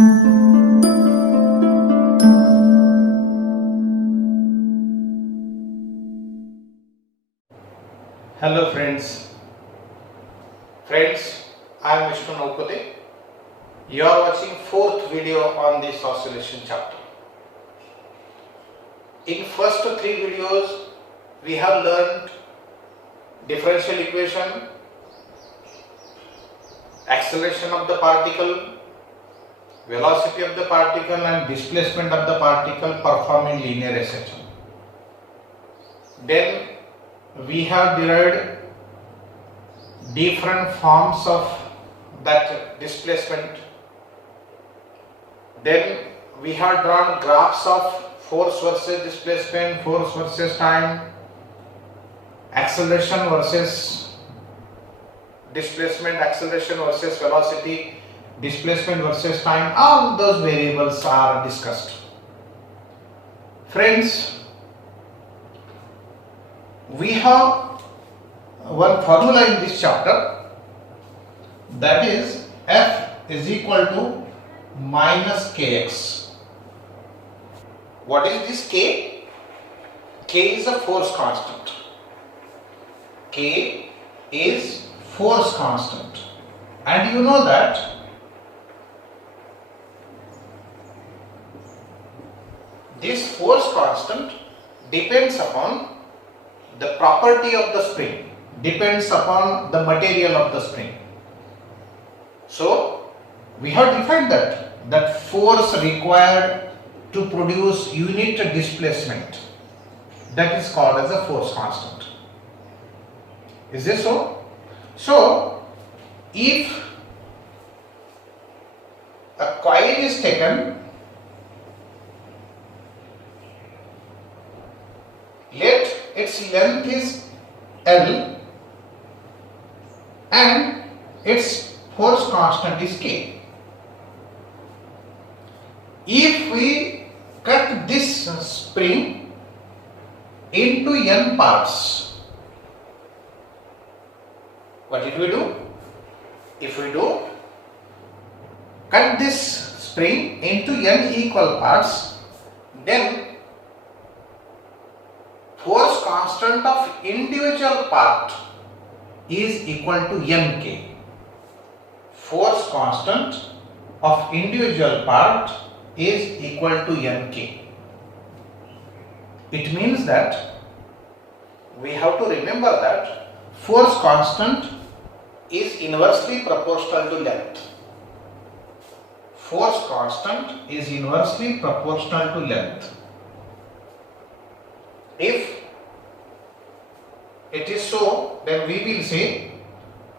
Hello friends, I am Vishnu Naupade. You are watching fourth video on this oscillation chapter. In first three videos we have learned differential equation, acceleration of the particle, velocity of the particle and displacement of the particle performing linear SHM. Then we have derived different forms of that displacement. Then we have drawn graphs of force versus displacement, force versus time, acceleration versus displacement, acceleration versus velocity, displacement versus time. All those variables are discussed. Friends, we have one formula in this chapter, that is F is equal to minus Kx. What is this K? K is a force constant. K is force constant. And you know that this force constant depends upon the property of the spring, depends upon the material of the spring. So we have defined that force required to produce unit displacement, that is called as a force constant. Is this so? So if a coil is taken, let its length is L and its force constant is K. If we cut this spring into n parts, what did we do? If we do cut this spring into n equal parts, then force constant of individual part is equal to Nk. Force constant of individual part is equal to Nk. It means that we have to remember that force constant is inversely proportional to length. Force constant is inversely proportional to length. If it is so, then we will say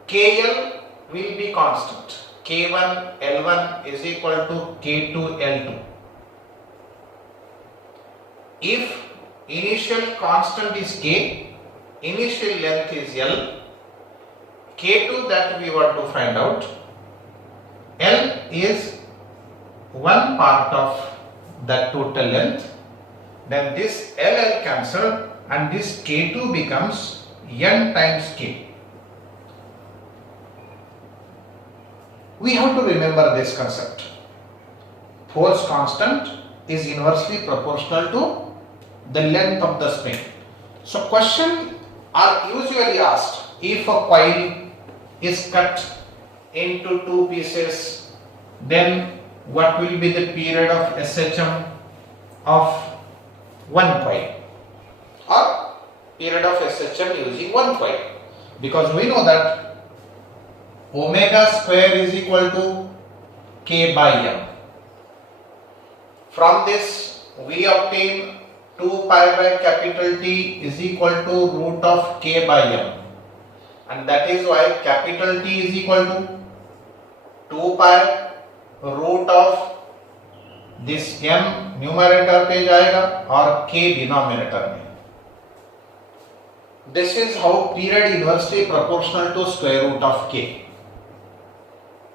KL will be constant. K1 L1 is equal to K2 L2. If initial constant is K, initial length is L, K2 that we want to find out, L is one part of that total length, then this LL cancelled and this K2 becomes N times K. We have to remember this concept. Force constant is inversely proportional to the length of the spring. So questions are usually asked if a coil is cut into two pieces, then what will be the period of SHM of one coil, or period of SHM using one coil, because we know that omega square is equal to K by M. From this we obtain 2 pi by capital T is equal to root of K by M, and that is why capital T is equal to 2 pi root of this M numerator पे जाएगा और K denominator में. This is how period inversely proportional to square root of K.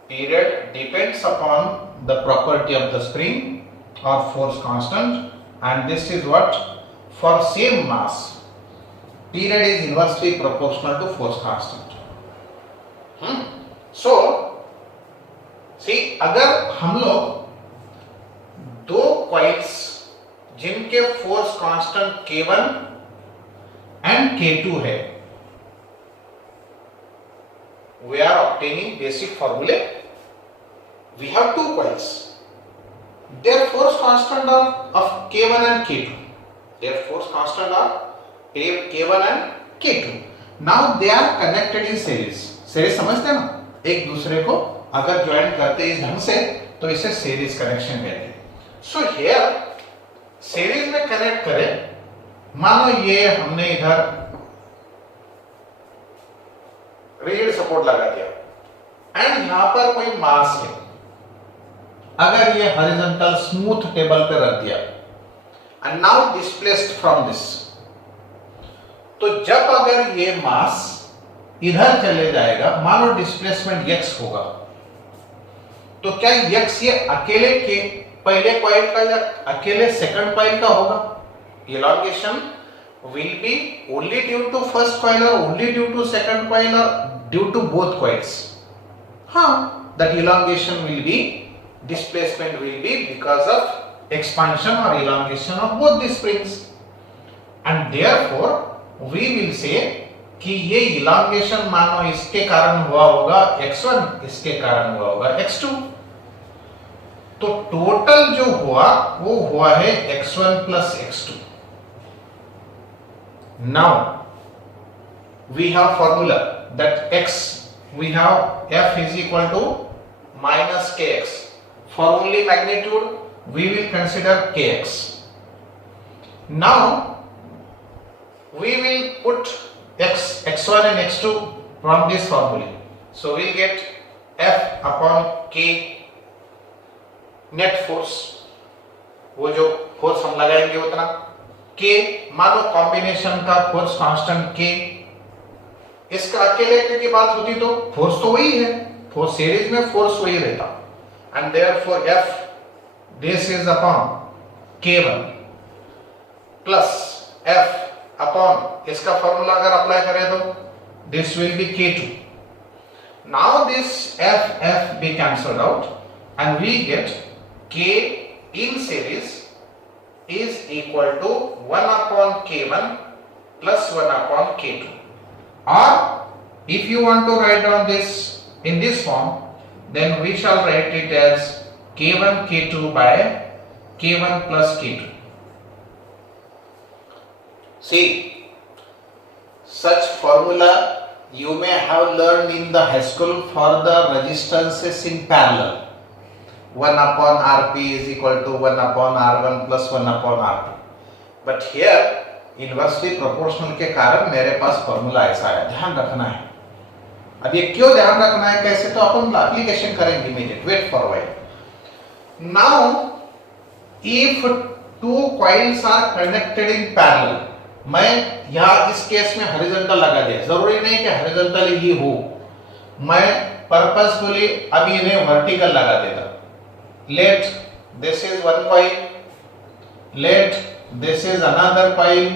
Period depends upon the property of the spring or force constant, and this is what, for same mass, period is inversely proportional to force constant. So see, अगर हम लोग coils जिनके force constant K1 and K2 है, we are obtaining basic formulae. We have two coils. Their force constant are of K1 and K2. Their force constant are K1 and K2. Now they are connected in series. Series समझते हैं ना? एक दूसरे को अगर join करते इस ढंग से तो इसे series connection कहते हैं. So here series में कनेक्ट करें, मानो ये हमने इधर रिजिड सपोर्ट लगा दिया एंड यहां पर कोई मास है, अगर ये हॉरिजॉन्टल स्मूथ टेबल पे रख दिया and now displaced from this, तो जब अगर ये मास इधर चले जाएगा, मानो डिस्प्लेसमेंट x होगा, तो क्या x ये अकेले के पहले कॉइल का या अकेले सेकंड कॉइल का होगा? elongation will be only due to first coil or only due to second coil or due to both coils? That elongation will be, displacement will be because of expansion or elongation of both the springs, and therefore we will say कि ये elongation मानो इसके कारण हुआ होगा x1, इसके कारण हुआ होगा x2, तो टोटल जो हुआ वो हुआ है x1 plus x2. Now we have formula that x, we have F is equal to minus kx. For only magnitude we will consider kx. Now we will put x1 and x2 from this formula, so we'll get F upon k net force, वो जो force हम लगाएंगे उतना k, मानो combination का force constant k, इसका अकेले की बात होती तो फोर्स तो वही है, फोर्स सीरीज में फोर्स वही रहता, and therefore F this is upon K1 plus F upon इसका फॉर्मूला अगर अप्लाई करें तो this will be K2. Now this F be cancelled out and we get K in series is equal to 1 upon K1 plus 1 upon K2. Or if you want to write down this in this form, then we shall write it as K1 K2 by K1 plus K2. See, such formula you may have learned in the high school for the resistances in parallel. 1 upon Rp is equal to 1 upon R1 plus 1 upon R2. But here inversely proportional के कारण मेरे पास formula ऐसा है, ध्यान रखना है. अब ये क्यों ध्यान रखना है, कैसे, तो अपन एप्लीकेशन करेंगे immediate, wait for while. Now if two coils are connected in parallel, मैं यहां इस केस में हॉरिजॉन्टल लगा दिया, जरूरी नहीं कि हॉरिजॉन्टल ही हो, मैं पर्पसफुली अभी इन्हें वर्टिकल लगा देता. Let this is one coil, let this is another coil,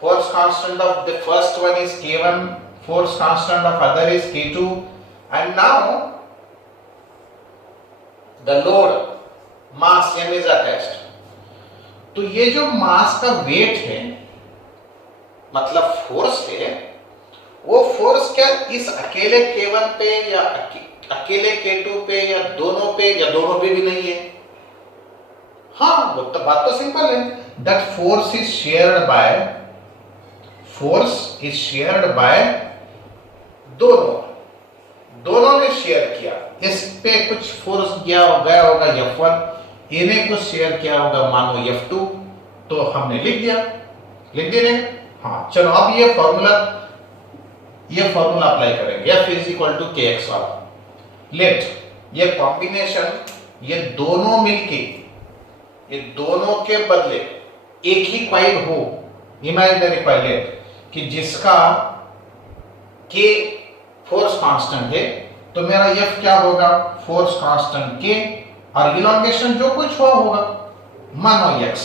force constant of the first one is K1, force constant of other is K2, and now the load mass M is attached. तो ये जो मास का wait है, मतलब force है, वो force क्या इस अकेले K1 पे या अकेले K2 पे या दोनों पे या दोनों पे भी नहीं है. हाँ, वो तो बात तो सिंपल है. That force is shared by दोनों ने शेयर किया. इस पे कुछ फोर्स गया होगा F1, इन्हें कुछ शेयर किया होगा मानो F2, तो हमने लिख दिया रहे. हाँ, चलो अब ये फॉर्मूला अप्लाई करेंगे. F is equal to KX वाला. लेट ये कॉम्बिनेशन, ये दोनों मिलके, ये दोनों के बदले एक ही कॉइल हो, इमेजिनरी कॉइल है, कि जिसका K फोर्स कांस्टेंट है, तो मेरा F क्या होगा, फोर्स कांस्टेंट K, और इलॉन्गेशन जो कुछ हुआ होगा मानो x.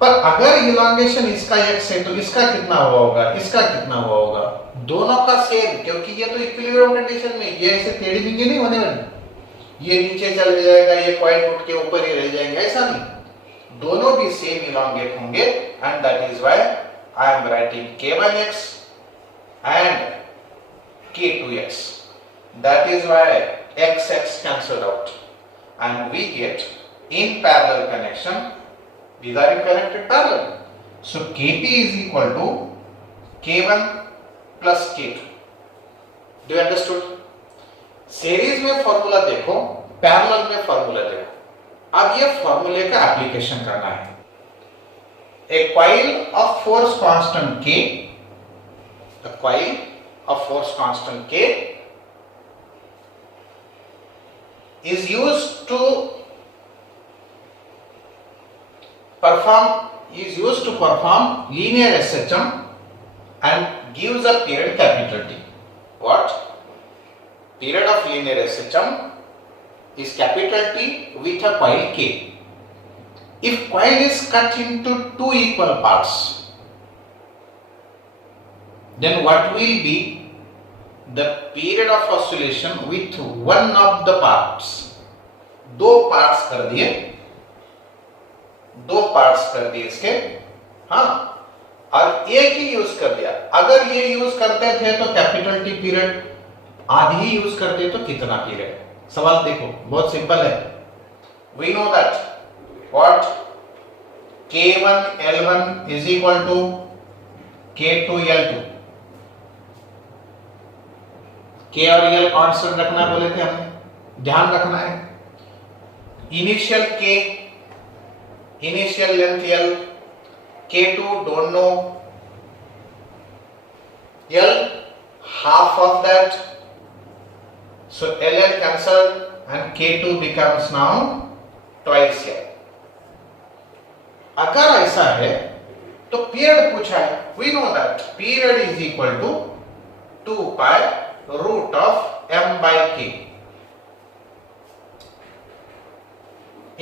पर अगर इलॉन्गेशन इसका x है तो इसका कितना हुआ होगा, इसका कितना हुआ होगा, दोनों का सेम, क्योंकि ये तो इक्विलिब्रियम कंडीशन में, ये ऐसे टेढ़ी मेढ़ी नहीं होने वाली, ये नीचे चले जाएगा, ये कॉइल टूट के ऊपर ही रह जाएंगे, ऐसा नहीं, दोनों भी सेम इलोंगेट होंगे and that is why I am writing K1x and K2x. That is why x cancelled out and we get in parallel connection. These are in connected parallel. So Kp is equal to K1 plus K2. Do you understood? Series में formula देखो, parallel में formula देखो। अब ये फॉर्मूले का application करना है। A coil of force constant K, a coil of force constant K is used to perform linear SHM and gives a period capital T. What? Period of linear SHM is capital T with a coil K. If coil is cut into two equal parts, then what will be the period of oscillation with one of the parts? दो parts कर दिए इसके, हाँ, और एक ही use कर दिया। अगर ये यूज करते थे तो कैपिटल टी पीरियड, आधी ही यूज करते तो कितना पीरियड? सवाल देखो, बहुत सिंपल है। We know that what K1 L1 is equal to K2 L2। K और L कांस्टेंट रखना बोले थे हमने, ध्यान रखना है। Initial K, initial length L, K2 don't know, L half of that, so LL cancelled and K2 becomes now twice L। अगर ऐसा है तो पीरियड पूछा है, we know that period is equal to 2 pi root of m by k।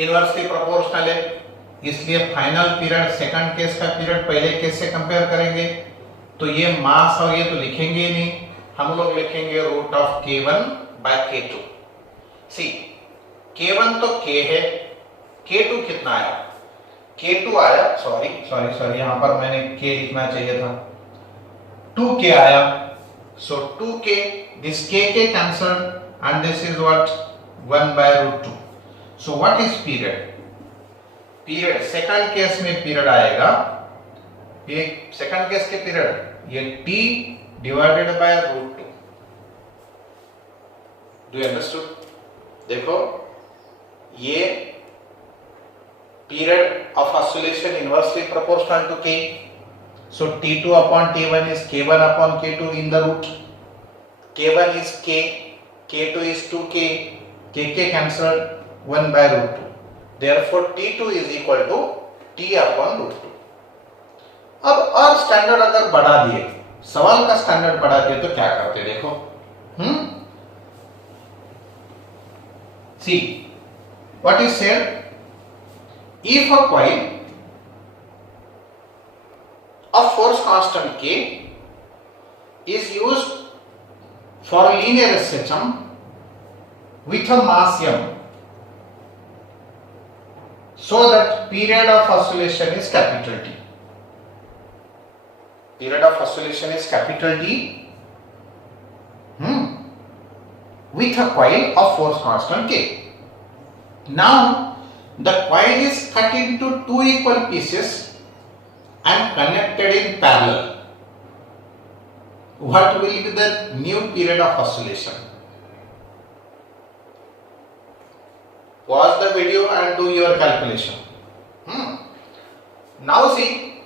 Inversely proportional है, इसलिए final period second case का period पहले केस से कंपेयर करेंगे तो ये मास और ये तो लिखेंगे ही नहीं, हम लोग लिखेंगे root of k1 by k2। C k1 तो k है, k2 कितना आया? K2 आया, सॉरी यहां पर मैंने K लिखना चाहिए था, 2K आया। सो 2K, this K cancelled and this is what 1 by root 2। So what is period? Period second case में पीरियड आएगा, ये सेकंड केस के पीरियड ये T divided by root 2। Do you understood? देखो ये period of oscillation inversely proportional to K. So T2 upon T1 is K1 upon K2 in the root. K1 is K, K2 is 2K, KK cancelled 1 by root 2. Therefore T2 is equal to T upon root 2. अब और standard अगर बढ़ा दिए, सवाल का standard बढ़ा दिए तो क्या करते देखो। See what is said? If a coil of force constant K is used for linear SHM with a mass m, so that period of oscillation is capital T. Period of oscillation is capital T with a coil of force constant K. Now the coil is cut into two equal pieces and connected in parallel. What will be the new period of oscillation? Pause the video and do your calculation. Now see,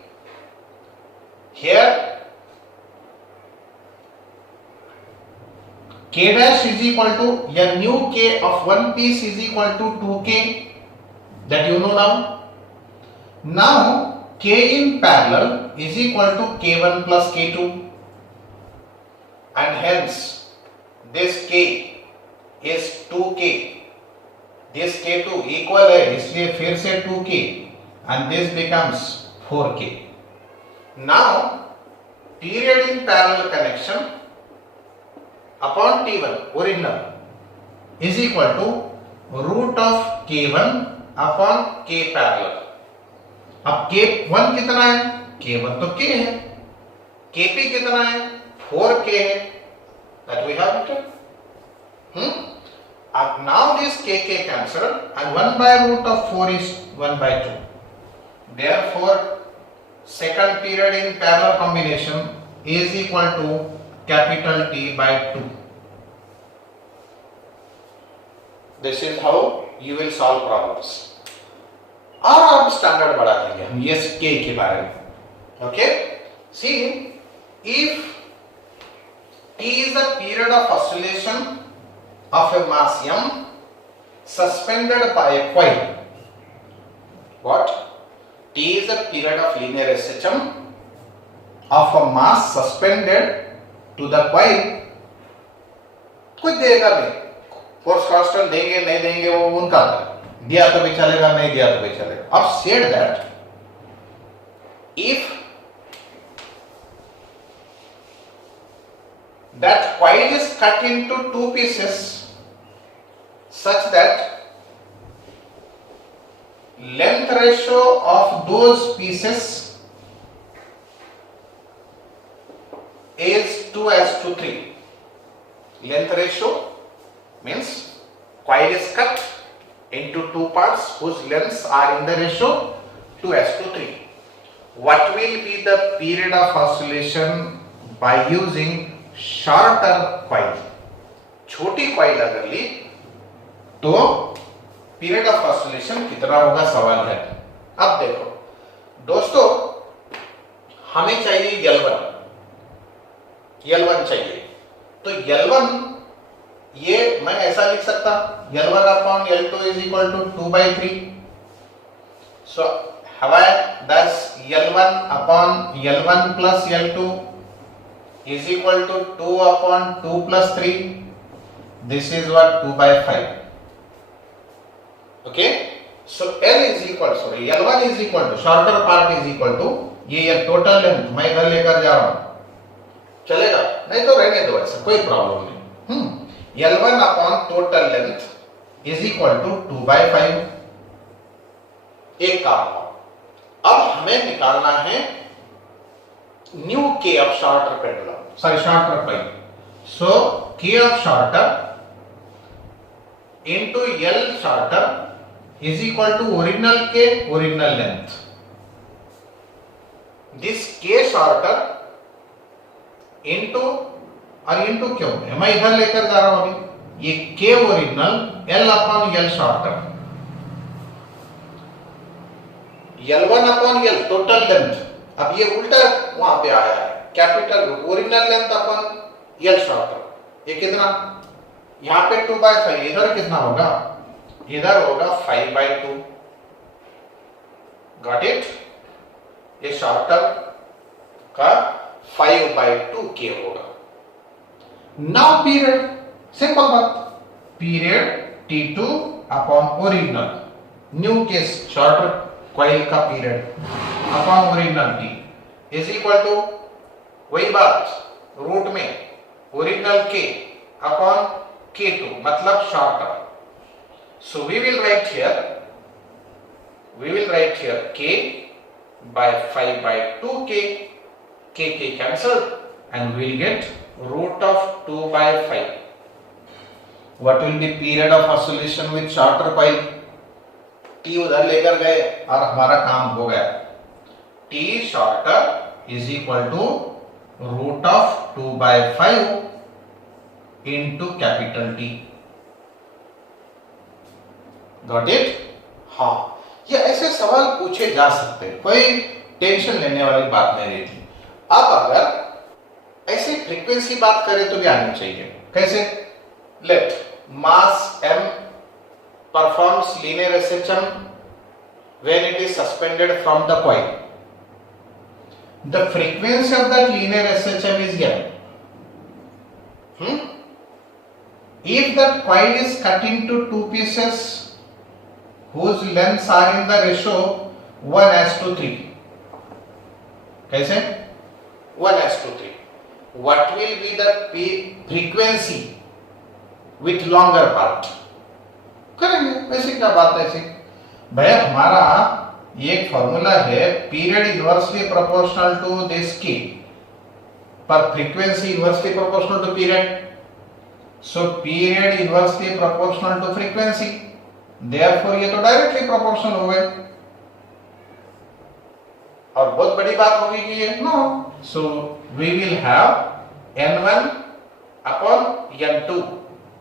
here K dash is equal to a new K of one piece is equal to 2K. That you know now. Now K in parallel is equal to K1 plus K2 and hence this K is 2K, this K2 equal है इसलिए फिर से 2K and this becomes 4K. Now period in parallel connection upon T1 original is equal to root of K1 upon K parallel. अब K1 कितना है? K1 तो K है, Kp कितना है? 4K है, that we have written. And now this Kk cancelled and 1 by root of 4 is 1 by 2. Therefore, second period in parallel combination is equal to capital T by 2. This is how you will solve problems. और अब standard बढ़ा देंगे हम ये K के बारे में. Okay? See, if T is the period of oscillation of a mass m suspended by a coil. What? T is the period of linear SHM of a mass suspended to the coil. कुछ देगा नहीं, force constant देंगे नहीं देंगे वो उनका, दिया तो भी चलेगा नहीं दिया तो भी चलेगा. अब said that if that coil is cut into two pieces such that length ratio of those pieces is 2:3. Length ratio means coil is cut into two parts whose lengths are in the ratio 2:3. What will be the period of oscillation by using shorter coil? छोटी coil अगर ली तो period of oscillation कितना होगा सवाल है. अब देखो दोस्तों, हमें चाहिए L1 चाहिए, तो L1 ये मैं ऐसा लिख सकता, L1 upon L2 is equal to 2/3. So have I thus L1 upon L1 plus L2 is equal to 2 upon 2 plus 3. This is what 2/5. Okay, so L1 is equal to shorter part is equal to ये total length मैं इधर लेकर जा रहा हूं, चलेगा नहीं तो रहने दो, ऐसा कोई प्रॉब्लम नहीं. L1 upon total length is equal to 2/5. एक काम हो, अब हमें निकालना है new K of shorter pendulum, sorry shorter coil. So K of shorter into L shorter is equal to original K, original length. This K shorter into और into क्यों है, मैं इधर लेकर जा रहा हूं अभी, ये K original L upon L shorter. L1 upon L total length, अब ये उल्टा वहां पे आया है, capital original length upon L shorter. ये कितना, यहाँ पे 2/5, इधर कितना होगा, इधर होगा 5/2. Got it. ये शॉर्टर का 5/2 K होगा. नाउ पीरियड, सिंपल बात, period T2 upon original new case shorter coil का period upon original T is equal to वही बात रूट में ओरिजिनल K अपॉन K2 मतलब shorter. So we will write here K by 5/2K, K cancelled, and we will get root of 2/5. What will be period of oscillation with shorter coil? T उधर लेकर गए और हमारा काम हो गया. T shorter is equal to root of 2/5 into capital T. Got it? हाँ, ये ऐसे सवाल पूछे जा सकते हैं, कोई टेंशन लेने वाली बात नहीं रहती. अब अगर ऐसे फ्रीक्वेंसी बात करें तो भी आनी चाहिए. कैसे? Late mass m performs linear SHM when it is suspended from the coil. The frequency of that linear SHM is m. If that coil is cut into two pieces whose lengths are in the ratio 1:3. कैसे? 1:3. What will be the frequency with longer part? करेंगे, वैसे क्या बात है ऐसी। भैया हमारा एक फॉर्मूला है period inversely proportional to this की, पर frequency inversely proportional to period, so period inversely proportional to frequency, therefore ये तो डायरेक्टली प्रोपोर्शनल हो गए। और बहुत बड़ी बात होगी कि ये no, so we will have n1 upon n2,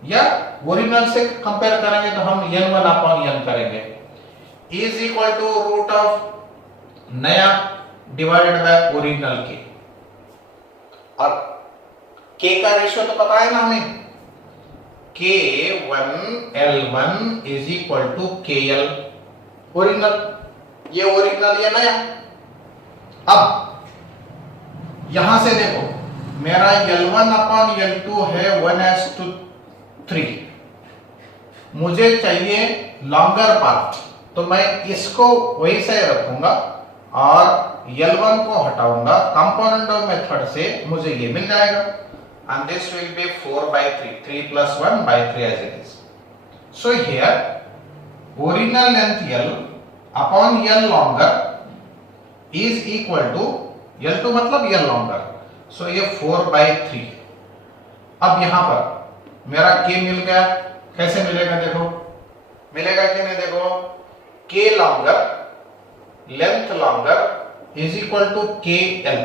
या ओरिजिनल से कंपेयर करेंगे तो हम n1 अपॉन n करेंगे, is equal to root of नया डिवाइडेड बाय ओरिजिनल के। और k का रेशियो तो पता है ना हमें, k1 l1 is equal to kl, original, ये ओरिजिनल ये नया। अब यहां से देखो मेरा L1 अपॉन L2 है 1:3, मुझे चाहिए लॉन्गर पाथ, तो मैं इसको वैसे रखूंगा और L1 को हटाऊंगा, कंपोनेंट मेथड से मुझे ये मिल जाएगा, and this will be 4/3, 3 plus 1/3 as it is. So here original length L upon L longer is equal to L2 मतलब L longer, so ये 4/3। अब यहां पर मेरा K मिल गया, कैसे मिलेगा देखो, मिलेगा कि नहीं देखो, K longer length longer is equal to KL,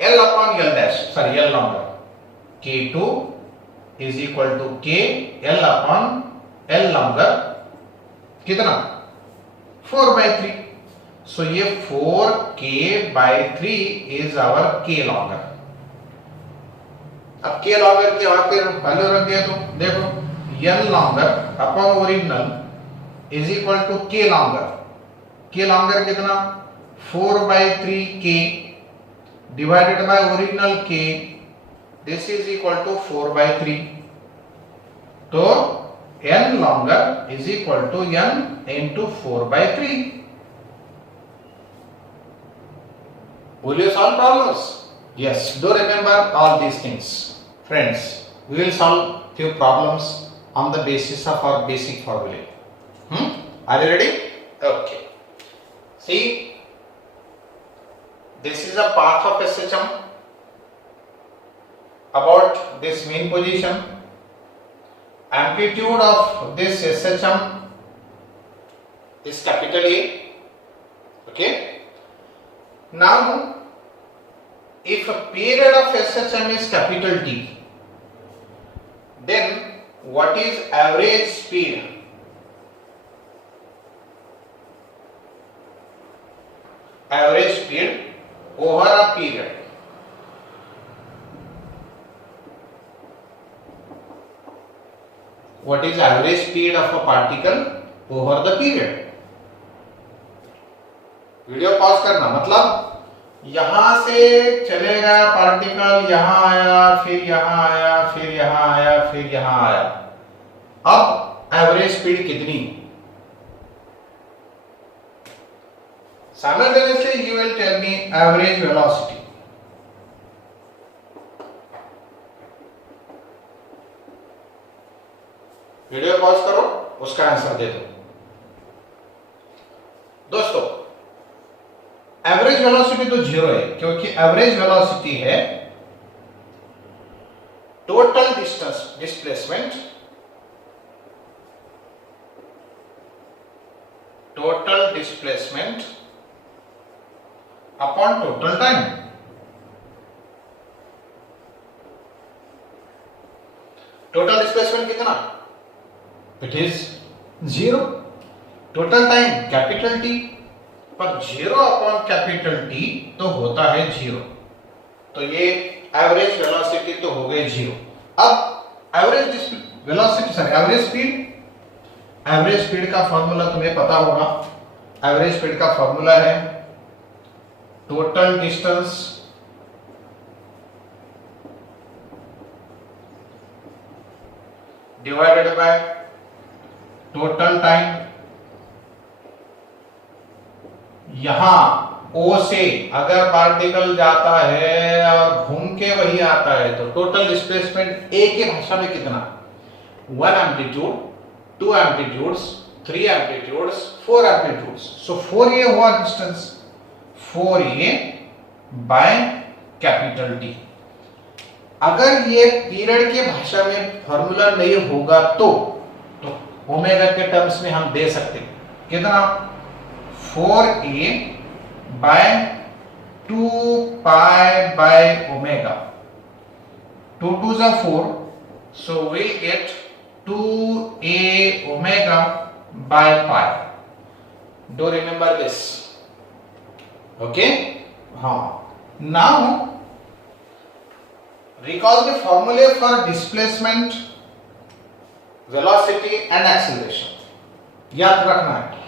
L upon L dash, sorry L longer, K2 is equal to K L upon L longer, कितना 4/3, so ये 4k/3 is our K longer। अब K longer की वहां पे value रख दिया तो देखो L longer upon original is equal to K longer, K longer कितना 4/3k divided by original K, this is equal to 4/3, तो N longer is equal to N into 4/3। Will you solve problems? Yes, do remember all these things. Friends, we will solve few problems on the basis of our basic formulae. Are you ready? Okay. See, this is a path of SHM about this mean position. Amplitude of this SHM is capital A. Okay. Now, if a period of SHM is capital T, then what is average speed? Average speed over a period. What is average speed of a particle over the period? Video pause करना, मतलब यहां से चलेगा particle, यहां आया, फिर यहां आया, फिर यहां आया, फिर यहां आया, अब एवरेज स्पीड कितनी? Simultaneously you will tell me average velocity. Video pause करो, उसका आंसर दे दो। दोस्तों एवरेज वेलोसिटी तो 0 है, क्योंकि एवरेज वेलोसिटी है total distance displacement, total displacement upon total time. Total displacement कितना? It is 0। Total time capital T, पर 0 अपॉन कैपिटल टी तो होता है 0, तो ये एवरेज वेलोसिटी तो हो गई 0। अब average velocity sorry average speed, average speed का फॉर्मूला तुम्हें पता होगा। एवरेज स्पीड का फॉर्मूला है total distance divided by total time. यहां O से अगर पार्टिकल जाता है और घूम के वही आता है तो टोटल डिस्प्लेसमेंट A की भाषा में कितना? 1 amplitude 2 amplitudes, 3 amplitudes, 4 amplitudes. So 4a हुआ distance, 4a by capital T. अगर ये पीरियड के भाषा में फॉर्मूला नहीं होगा तो ओमेगा के टर्म्स में हम दे सकते हैं कितना 4a by 2 pi by omega. 2 2s are 4, so we'll get 2a omega by pi. Do remember this? Okay? Now recall the formula for displacement, velocity and acceleration. याद रखना है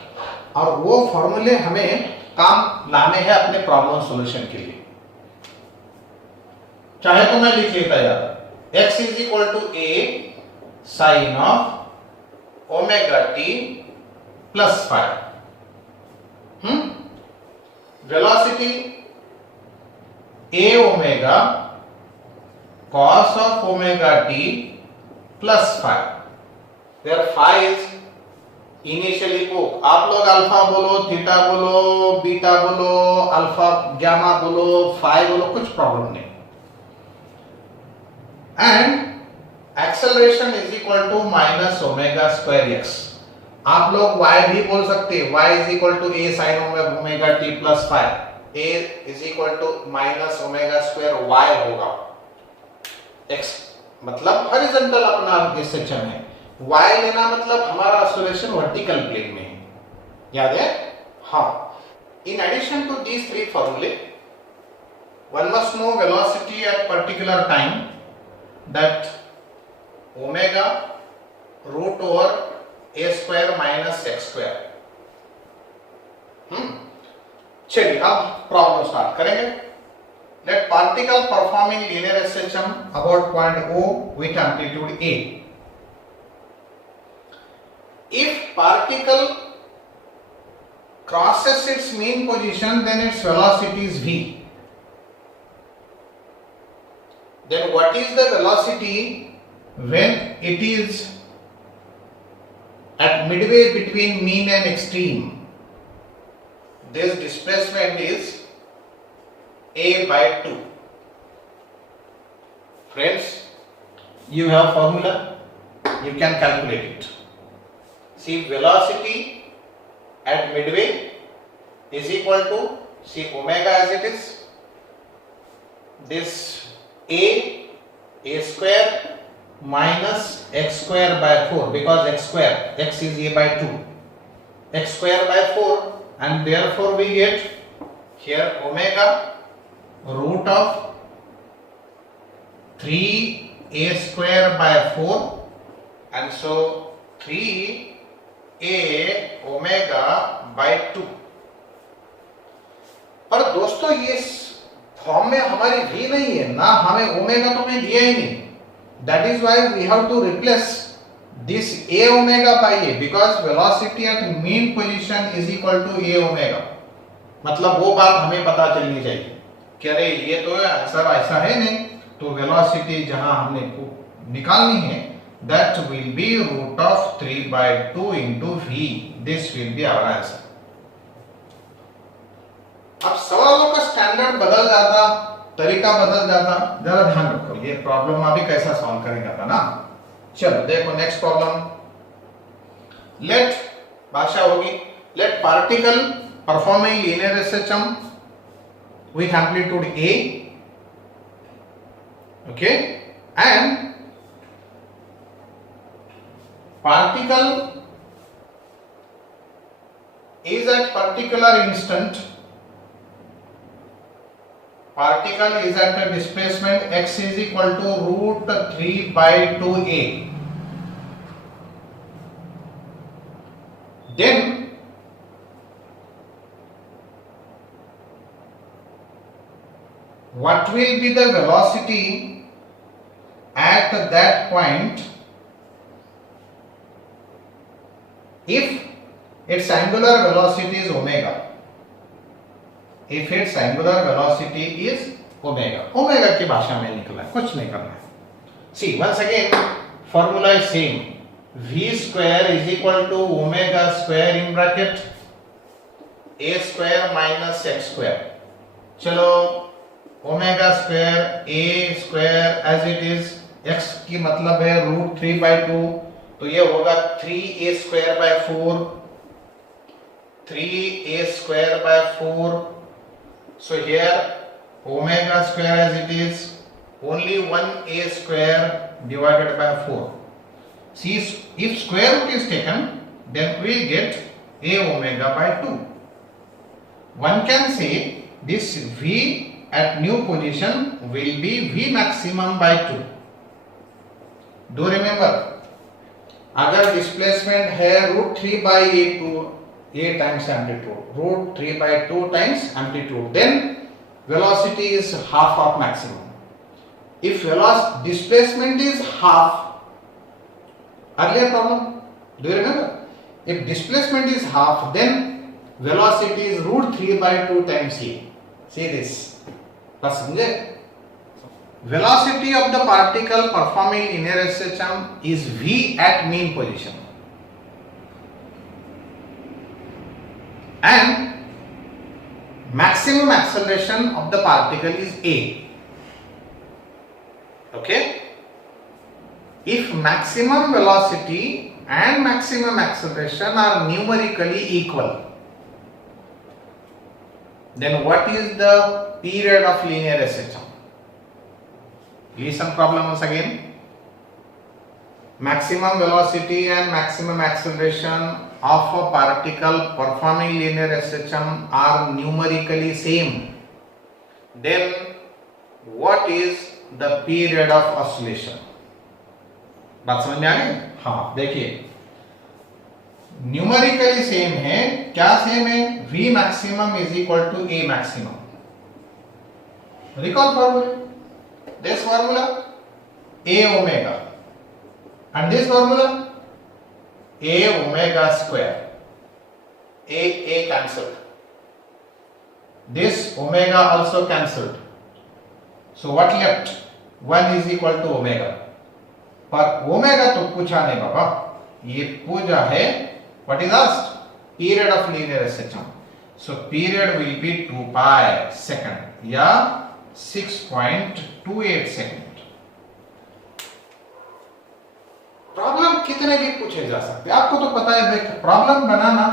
और वो फॉर्मूले हमें काम लाने हैं अपने प्रॉब्लम सॉल्यूशन के लिए. चाहे तो मैं लिख लेता यार x is equal to a sine of omega t plus 5. Velocity a omega cos of omega t plus 5. Where phi is initially poke. आप लोग अल्फा बोलो, थीटा बोलो, बीटा बोलो, अल्फा गामा बोलो, फाई बोलो, कुछ प्रॉब्लम नहीं. And acceleration is equal to minus omega square x. आप लोग y भी बोल सकते हैं. y is equal to a sine omega t plus 5. a is equal to minus omega square y होगा. x मतलब हॉरिजॉन्टल अपना ये सेक्शन है. y लेना मतलब हमारा ऑसिलेशन वर्टिकल प्लेन में है. याद है? In addition to these three फॉर्मूले one must know velocity at particular time, that omega root over a square minus x square. चलिए अब प्रॉब्लम स्टार्ट करेंगे. Let particle performing linear ascension about point O with amplitude A. If particle crosses its mean position, then its velocity is v. Then what is the velocity when it is at midway between mean and extreme? This displacement is a by 2. Friends, you have formula, you can calculate it. See, velocity at midway is equal to, see, omega as it is, this a square minus x square by 4, because x is a by 2, x square by 4, and therefore we get here omega root of 3a square by 4, and so 3a omega by 2. पर दोस्तों ये form में हमारी v नहीं है ना, हमें omega तो में दिया ही नहीं. That is why we have to replace this a omega by a, because velocity at mean position is equal to a omega. मतलब वो बात हमें पता चलनी चाहिए कि अरे ये तो आंसर ऐसा है नहीं, तो वेलोसिटी जहां हमने निकालनी है that will be root of 3 by 2 into v. This will be our answer. अब सवालों का स्टैंडर्ड बदल जाता, तरीका बदल जाता, जरा ध्यान रखो. ये प्रॉब्लम अभी कैसा सॉल्व करेंगे था ना. चलो देखो नेक्स्ट प्रॉब्लम. लेट भाषा होगी, let particle performing linear SHM with amplitude a, okay, and particle is at particular instant, particle is at a displacement x is equal to root 3 by 2a. Then what will be the velocity at that point if its angular velocity is omega? If its angular velocity is omega. Omega की भाषा में निकला है, कुछ नहीं करना है. See, once again formula is same. v square is equal to omega square in bracket a square minus x square. चलो omega square a square as it is, x की मतलब है √3/2, तो ये होगा 3a square by 4, 3a square by 4. So here omega square as it is only 1a square divided by 4. See, if square root is taken, then we get a omega by 2. One can say this v at new position will be v maximum by 2. Do remember, अगर displacement है √3/a times amplitude, √3/2 times amplitude, then velocity is half of maximum. If velocity displacement is half, earlier problem, do you remember? If displacement is half, then velocity is √3/2 times a. See this. बस समझे? Velocity of the particle performing linear SHM is v at mean position, and maximum acceleration of the particle is a. Okay? If maximum velocity and maximum acceleration are numerically equal, then what is the period of linear SHM? Listen problem once again. Maximum velocity and maximum acceleration of a particle performing linear SHM are numerically same. Then what is the period of oscillation? बात समझ में आ गई? हाँ, देखिए numerically same है. क्या same है? v maximum is equal to a maximum. Recall formula. This formula a omega, and this formula a omega square. A cancelled. This omega also cancelled. So what left? 1 is equal to omega. पर omega तो पूछा नहीं बाबा, ये पूछा है what is asked? Period of linear SHM. So period will be 2 pi second या 6.28 second. Problem कितने भी पूछे जा सकते हैं, आपको तो पता है भाई. प्रॉब्लम बनाना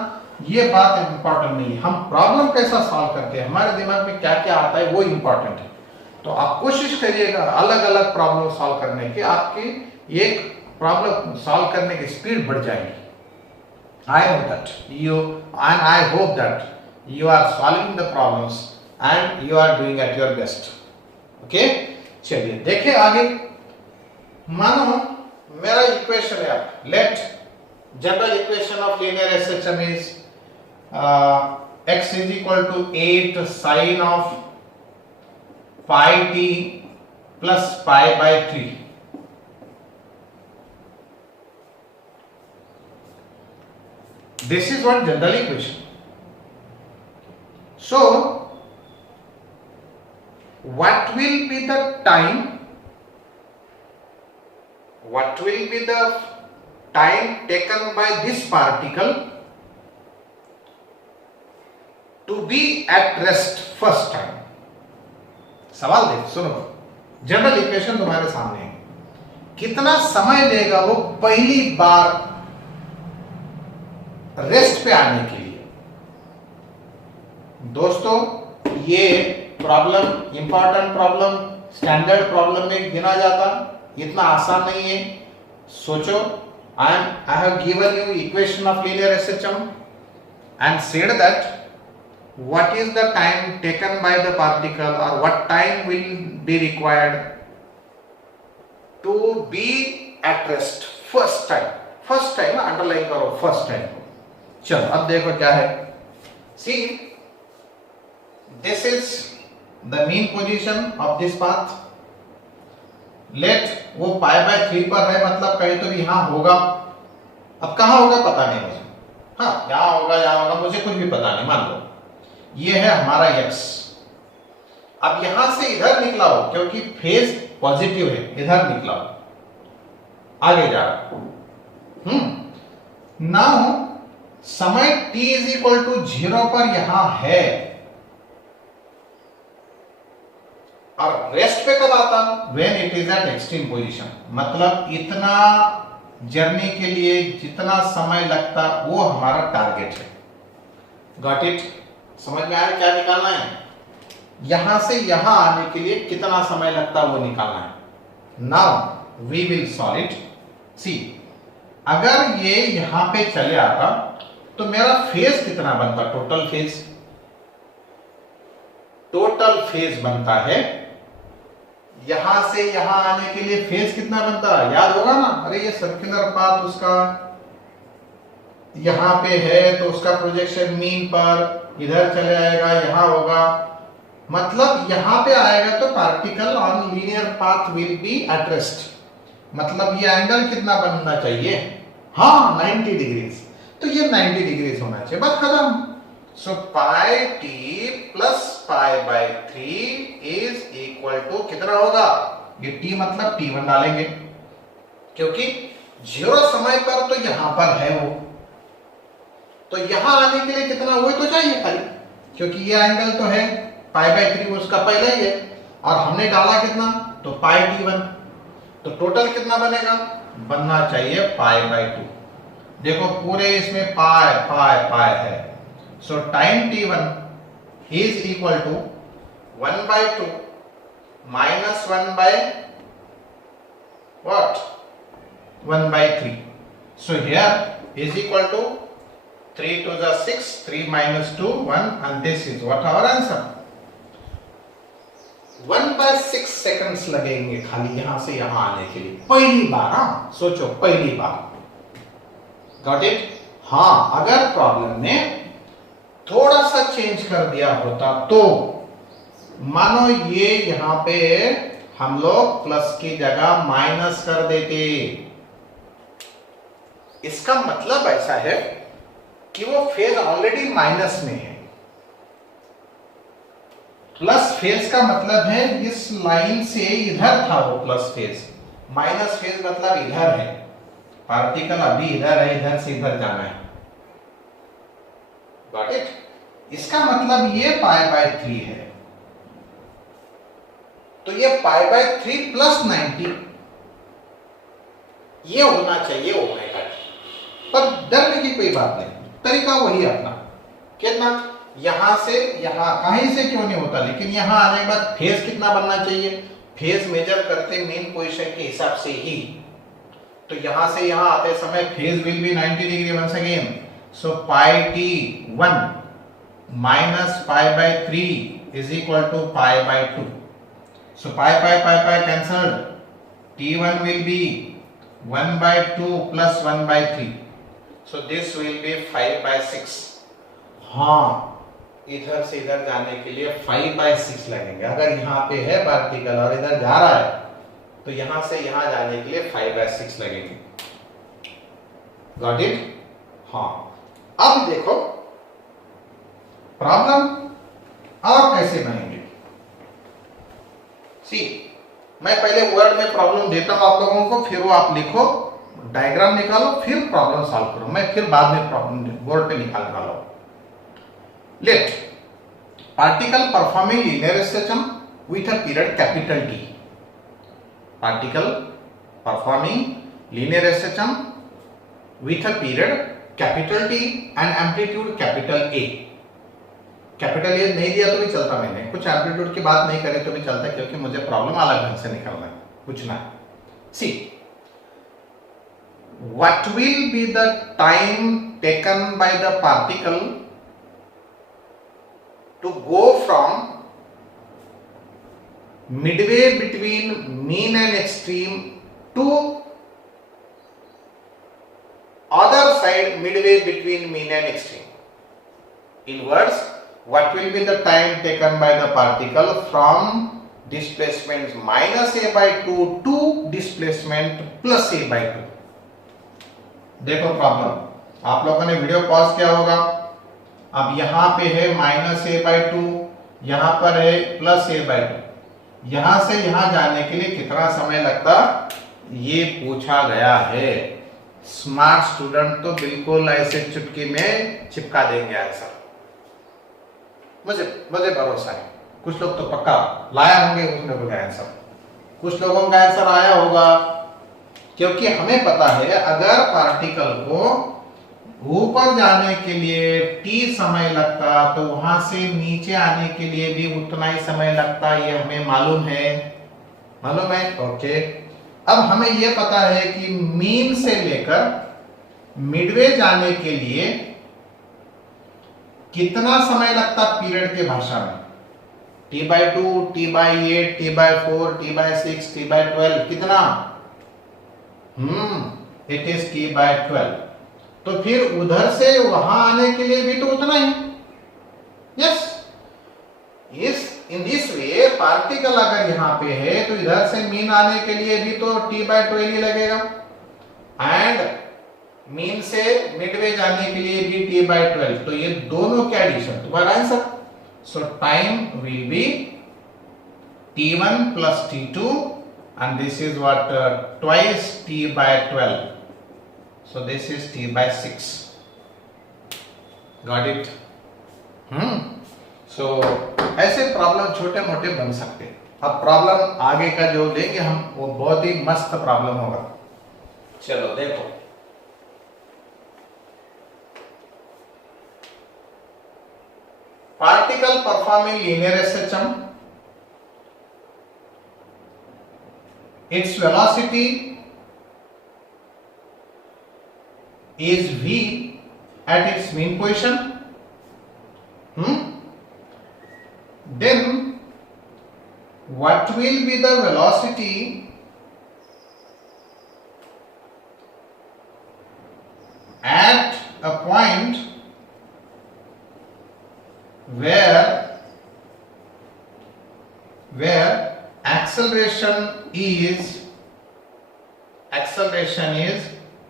ये बात इंपॉर्टेंट नहीं है, हम प्रॉब्लम कैसा सॉल्व करते हैं, हमारे दिमाग में क्या क्या आता है वो इंपॉर्टेंट है. तो आप कोशिश करिएगा अलग अलग प्रॉब्लम सॉल्व करने की, आपकी एक प्रॉब्लम सॉल्व करने की स्पीड बढ़ जाएगी. I know that you, and I hope that you are solving the problems and you are doing at your best. Okay? चलिए देखिए आगे. मानो मेरा इक्वेशन है, let general equation of linear SHM is x is equal to 8 sine of pi t plus pi by 3. This is what general equation. So what will be the time? What will be the time taken by this particle to be at rest first time? सवाल देख सुनो, general equation तुम्हारे सामने है. कितना समय लेगा वो पहली बार रेस्ट पे आने के लिए? दोस्तों ये problem important problem standard problem में गिना जाता, इतना आसान नहीं है. सोचो, I have given you equation of linear SHM and said that what is the time taken by the particle or what time will be required to be at rest first time. First time underline करो, first time. चलो अब देखो क्या है. See this is the mean position of this path. Let वो π/3 पर है, मतलब कहीं तो भी यहां होगा. अब कहां होगा पता नहीं मुझे. हाँ यहां होगा, मुझे कुछ भी पता नहीं. मान लो ये है हमारा x. अब यहां से इधर निकला हो क्योंकि फेज पॉजिटिव है, इधर निकला हो, आगे जा रहा. नाउ समय t इज इक्वल टू 0 पर यहां है, और रेस्ट पे कब आता? When it is eight extreme position, मतलब इतना जर्नी के लिए जितना समय लगता वो हमारा टारगेट है। Got it? समझ में आया क्या निकालना है? यहां से यहां आने के लिए कितना समय लगता वो निकालना है। Now we will solve it. See, अगर ये यहां पे चले आता तो मेरा फेज कितना बनता? टोटल फेज बनता है। यहां से यहां आने के लिए फेज कितना बनता है? याद होगा ना? अरे ये सर्कुलर पाथ उसका यहां पे है तो उसका प्रोजेक्शन मीन पर इधर चले आएगा, यहां होगा, मतलब यहां पे आएगा तो particle on linear path will be at rest. मतलब ये एंगल कितना बनना चाहिए? हाँ, 90 डिग्रीज। तो ये 90 डिग्रीज होना चाहिए, बस खत्म। So pi t plus pi by 3 is equal to कितना होगा? ये टी मतलब T1 डालेंगे, क्योंकि 0 समय पर तो यहां पर है वो, तो यहां आने के लिए कितना हुए तो चाहिए खाली, क्योंकि ये एंगल तो है पाई बाय 3 उसका पहले ही है, और हमने डाला कितना? तो पाई T1। तो टोटल कितना बनेगा? बनना चाहिए पाई बाय 2। देखो पूरे इसमें पाई पाई पाई है, so time T1 is equal to 1 by 2 minus 1 by what? 1 by 3. So here is equal to 3 to the 6, 3 minus 2, 1, and this is what our answer. 1 by 6 seconds लगेंगे खाली यहां से यहां आने के लिए, पहली बार। हाँ सोचो, पहली बार। Got it? हाँ, अगर प्रॉब्लम ने थोड़ा सा चेंज कर दिया होता तो मानो ये यहां पे हम लोग प्लस की जगह माइनस कर देते। इसका मतलब ऐसा है कि वो फेज ऑलरेडी माइनस में है। प्लस फेज का मतलब है इस लाइन से इधर था वो प्लस फेज, माइनस फेज मतलब इधर है, पार्टिकल अभी इधर है, इधर से इधर जाना है। Got it? इसका मतलब ये पाई बाय 3 है, तो ये पाई बाय 3 प्लस 90 ये होना चाहिए ओमेगा टी। पर डरने की कोई बात नहीं, तरीका वही अपना। कितना? यहां से यहां, कहीं से क्यों नहीं होता, लेकिन यहां आने के बाद फेज कितना बनना चाहिए? फेज मेजर करते मेन पोजीशन के हिसाब से ही, तो यहां से यहां आते समय phase will be 90 degree once again. So pi T1 minus pi by 3 is equal to pi by 2। So pi cancelled. T1 will be 1 by 2 plus 1 by 3. So this will be 5 by 6. हाँ, इधर से इधर जाने के लिए 5 by 6 लगेंगे। अगर यहाँ पे है पार्टिकल और इधर जा रहा है तो यहाँ से यहाँ जाने के लिए 5 by 6 लगेंगे। Got it? हाँ, अब देखो प्रॉब्लम और कैसे बनेंगे। सी, मैं पहले वर्ड में प्रॉब्लम देता हूं आप लोगों को, फिर वो आप लिखो, डायग्राम निकालो, फिर प्रॉब्लम सॉल्व करो। मैं फिर बाद में प्रॉब्लम बोर्ड पे निकाल डालो। Let particle performing linear system with a period capital T। Particle performing linear system with a period capital T and amplitude capital A। Capital A नहीं दिया तो भी चलता, मैंने कुछ एम्पलीट्यूड की बात नहीं करे तो भी चलता, क्योंकि मुझे प्रॉब्लम अलग ढंग से निकालना है, पूछना है। See, what will be the time taken by the particle to go from midway between mean and extreme to other side midway between mean and extreme. In words, what will be the time taken by the particle from displacement minus a by 2 to displacement plus a by 2। देखो problem, आप लोगों ने video pause किया होगा। अब यहां पे है माइनस a by 2, यहां पर है प्लस a by 2। यहां से यहां जाने के लिए कितना समय लगता ये पूछा गया है। स्मार्ट स्टूडेंट तो बिल्कुल ऐसे चुटकी में चिपका देंगे आंसर, मुझे मुझे भरोसा है। कुछ लोग तो पक्का लाया होंगे कुछ लोगों का आंसर, कुछ लोगों का आंसर आया होगा, क्योंकि हमें पता है अगर पार्टिकल को ऊपर जाने के लिए t समय लगता तो वहां से नीचे आने के लिए भी उतना ही समय लगता, ये हमें मालूम है ओके। अब हमें यह पता है कि मीन से लेकर मिडवे जाने के लिए कितना समय लगता पीरियड के भाषा में, t/2, t/8, t/4, t/6, t/12 कितना, इट इज t/12। तो फिर उधर से वहां आने के लिए भी तो उतना ही, yes. In this way particle अगर यहाँ पे है तो इधर से मीन आने के लिए भी तो t/12 ही लगेगा, एंड मीन से मिडवे जाने के लिए भी t/12। तो ये दोनों क्या एडिशन तुम्हारा answer. So time will be t1 plus t2 and this is what twice t/12, so this is t/6, got it। सो ऐसे प्रॉब्लम छोटे मोटे बन सकते हैं। अब प्रॉब्लम आगे का जो लेंगे हम वो बहुत ही मस्त प्रॉब्लम होगा। चलो देखो, particle performing linear SHM, its velocity is v at its mean position, then what will be the velocity at a point where acceleration is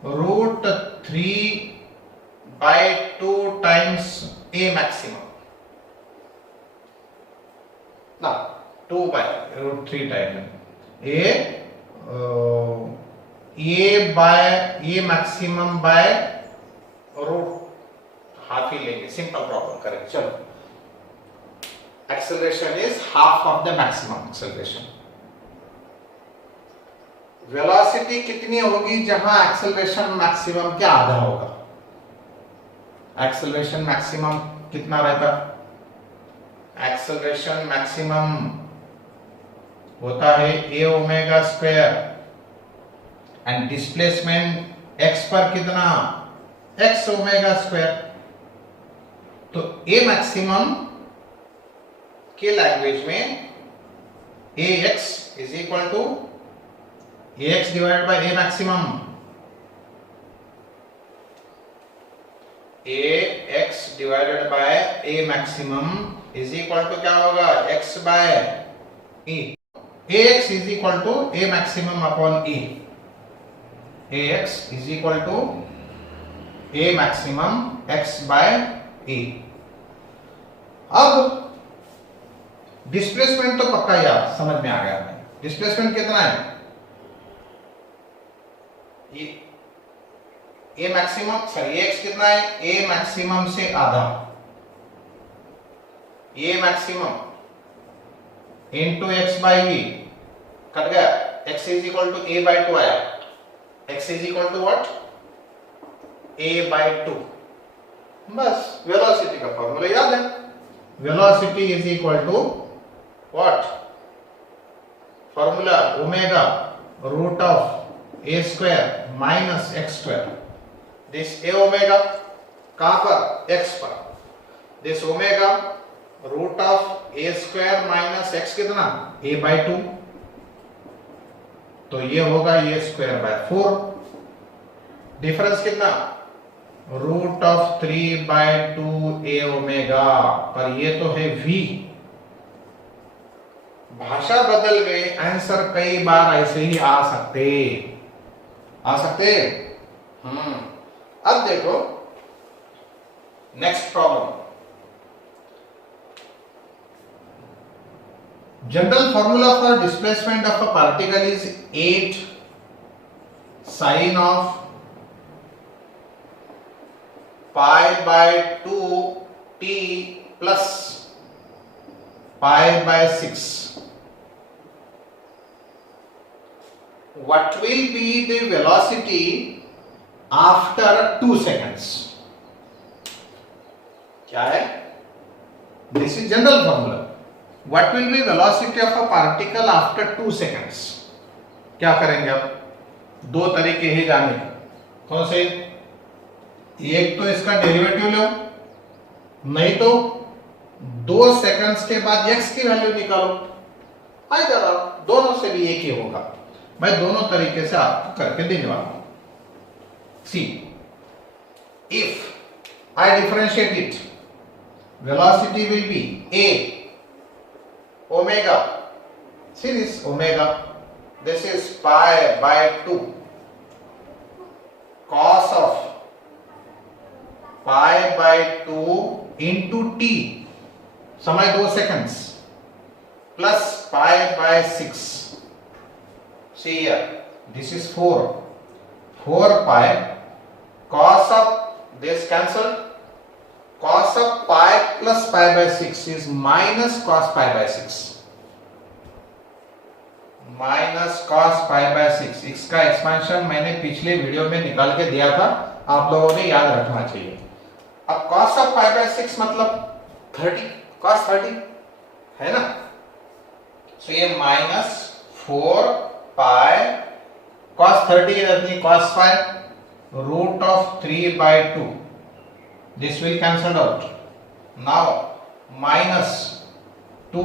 √3/2 times a maximum। ना 2/√3 time a maximum by half ही लेंगे, simple problem करेंगे। चलो, acceleration is half of the maximum acceleration. Velocity कितनी होगी जहां acceleration maximum के आधा होगा। एक्सेलरेशन मैक्सिमम कितना रहता, एक्सेलरेशन मैक्सिमम होता है a omega square, and displacement x पर कितना, x ओमेगा स्क्वायर। तो a मैक्सिमम के लैंग्वेज में ax is equal to ax divided by a maximum. ax divided by a maximum is equal to क्या होगा, x by e। ax is equal to a maximum upon e। ax is equal to a maximum x by e। अब displacement तो पक्का यार समझ में आ गया है। डिस्प्लेसमेंट कितना है, a मैक्सिमम सॉरी ax कितना है, a मैक्सिमम से आधा, a maximum into x by e cut गया, x is equal to a by 2 आया, x is equal to what, a by 2। बस वेलोसिटी का फॉर्मूला याद है, velocity is equal to what, formula omega root of a square minus x square. This a omega कहां पर, x पर, this omega root of a square minus x कितना, a by 2। तो ये होगा a स्क्वायर बाय 4, डिफरेंस कितना, root of 3/2 a omega, पर ये तो है v। भाषा बदल गई, आंसर कई बार ऐसे ही आ सकते। अब देखो next problem. General formula for displacement of a particle is 8 sin of pi by 2 t plus pi by 6. What will be the velocity after 2 seconds? क्या है? This is general formula. What will be velocity of a particle after 2 seconds? क्या करेंगे आप? दो तरीके ही जाने के. कौन से? एक तो इसका डेरिवेटिव लो, नहीं तो 2 सेकंड्स के बाद x की वैल्यू निकालो. आइदर दोनों से भी एक ही होगा. मैं दोनों तरीके से आपको करके देने वाला हूं. See, if I differentiate it, velocity will be a omega. See this omega. This is pi by 2 cos of pi by 2 into t, समय 2 seconds, plus pi by 6. See here, this is 4 pi cos of this cancel. Cos of pi plus pi by 6 is minus cos pi by 6. Minus cos pi by 6. इसका expansion मैंने पिछले video में निकाल के दिया था, आप लोगों ने याद रखना चाहिए. अब cos of pi by 6 मतलब 30, cos 30 है ना. So ये minus 4 pi cos 30 is cos pi root of 3 by 2. This will cancel out. Now minus 2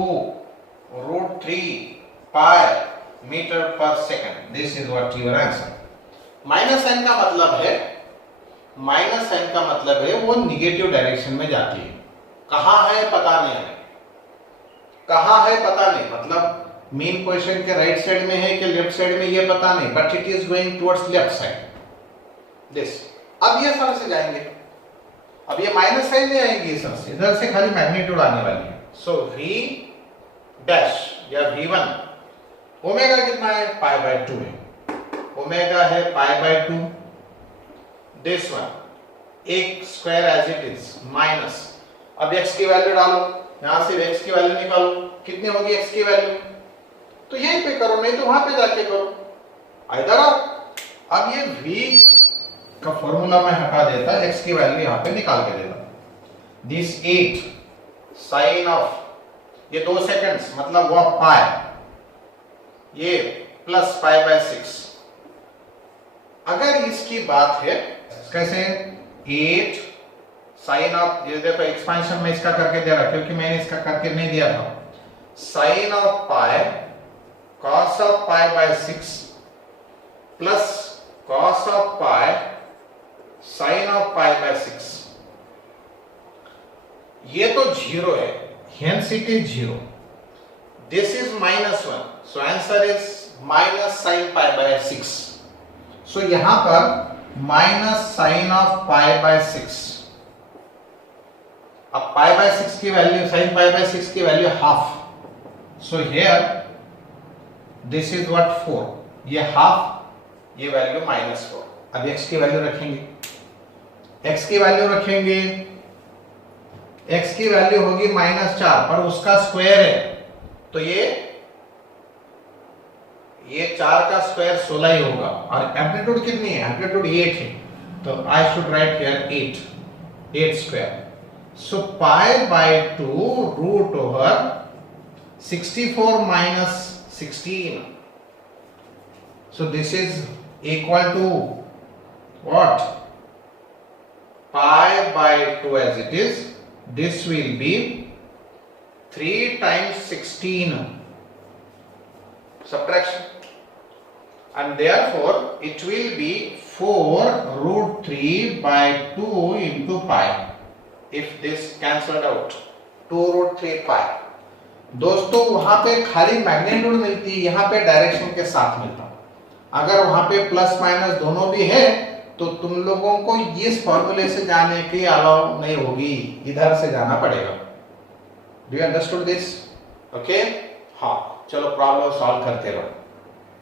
root 3 pi meter per second. This is what your answer. Minus n का मतलब है, minus n का मतलब है वो निगेटिव डायरेक्शन में जाती है. कहाँ है पता नहीं है, कहाँ है पता नहीं, मतलब मेन क्वेश्चन के राइट साइड में है कि लेफ्ट साइड में ये पता नहीं, but it is going towards left side. This. अब ये सर से जाएंगे. अब ये माइनस साइन नहीं आएंगे इधर से, इधर से खाली मैग्नीट्यूड आने वाली है. सो v डैश या v1, ओमेगा कितना है? पाई बाय 2 है. ओमेगा है पाई बाय 2. दिस वन एक square as it is minus. अब x की वैल्यू डालो, यहां से x की वैल्यू निकालो. कितनी होगी x की वैल्यू? तो यहीं पे करो, नहीं तो वहां पे जाके करो. इधर आओ. अब ये v का फॉर्मूला मैं हटा देता, x की वैल्यू यहां पे निकाल के देता. दिस 8 साइन ऑफ ये 2 सेकंड्स मतलब वो पाई, ये प्लस पाई बाय 6. अगर इसकी बात है कैसे 8 साइन ऑफ, ये देखो एक्सपेंशन में इसका करके दे रहा क्योंकि मैंने इसका करके नहीं दिया था. Sine of pi cos of pi by 6 plus cos of pi sine of pi by 6. ये तो 0 है, hence it is 0. This is minus 1. So answer is minus sin pi by 6. So यहां पर minus sin of pi by 6. अब pi by 6 की value, sin pi by 6 की value half. So here this is what 4. ये half, ये value minus 4. अब x की value रखेंगे, x की वैल्यू रखेंगे, x की वैल्यू होगी -4 पर उसका स्क्वायर है तो ये 4 का स्क्वायर 16 ही होगा. और एम्पलीट्यूड कितनी है? एम्पलीट्यूड 8 है, तो I should write here 8 square. So pi by 2 root over 64 minus 16. So this is equal to what? Pi by 2 as it is. This will be 3 times 16 subtraction, and therefore it will be 4 root 3 by 2 into pi. If this cancelled out, 2 root 3 pi. दोस्तों वहां पे खाली magnitude मिलती, यहाँ पे direction के साथ मिलता. अगर वहां पे प्लस माइनस दोनों भी है तो तुम लोगों को इस फॉर्मूले से जाने की अलाउ नहीं होगी, इधर से जाना पड़ेगा. Do you understood this? Okay. हाँ, चलो प्रॉब्लम सॉल्व करते रहो.